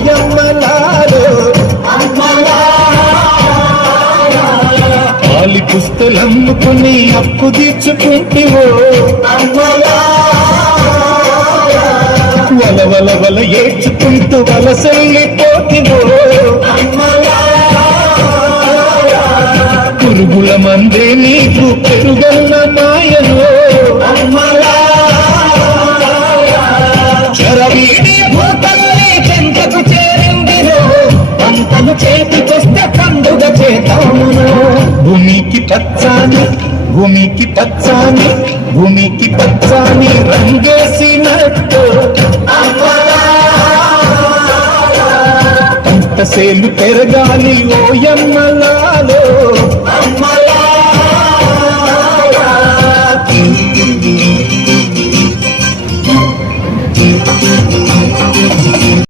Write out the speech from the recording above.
ఓయమ్మలాలో పాలి పుస్తలమ్ముకుని అప్పు తీర్చుకుంటివో వల వల ఏడ్చుకుంటూ వలసెళ్ళిపోతివో పురుగుల మందే నీకు పెరుగన్న మాయను చెరవీడి భూతల్లి చెంతకు చేరిందిరో పంటలు చేతికొస్తే పండుగ చేతామును భూమికి పచ్చాని భూమికి పచ్చాని భూమికి పచ్చాని రంగేసినట్టు పంట సేలు పెరగాలి ఓయమ్మలాలో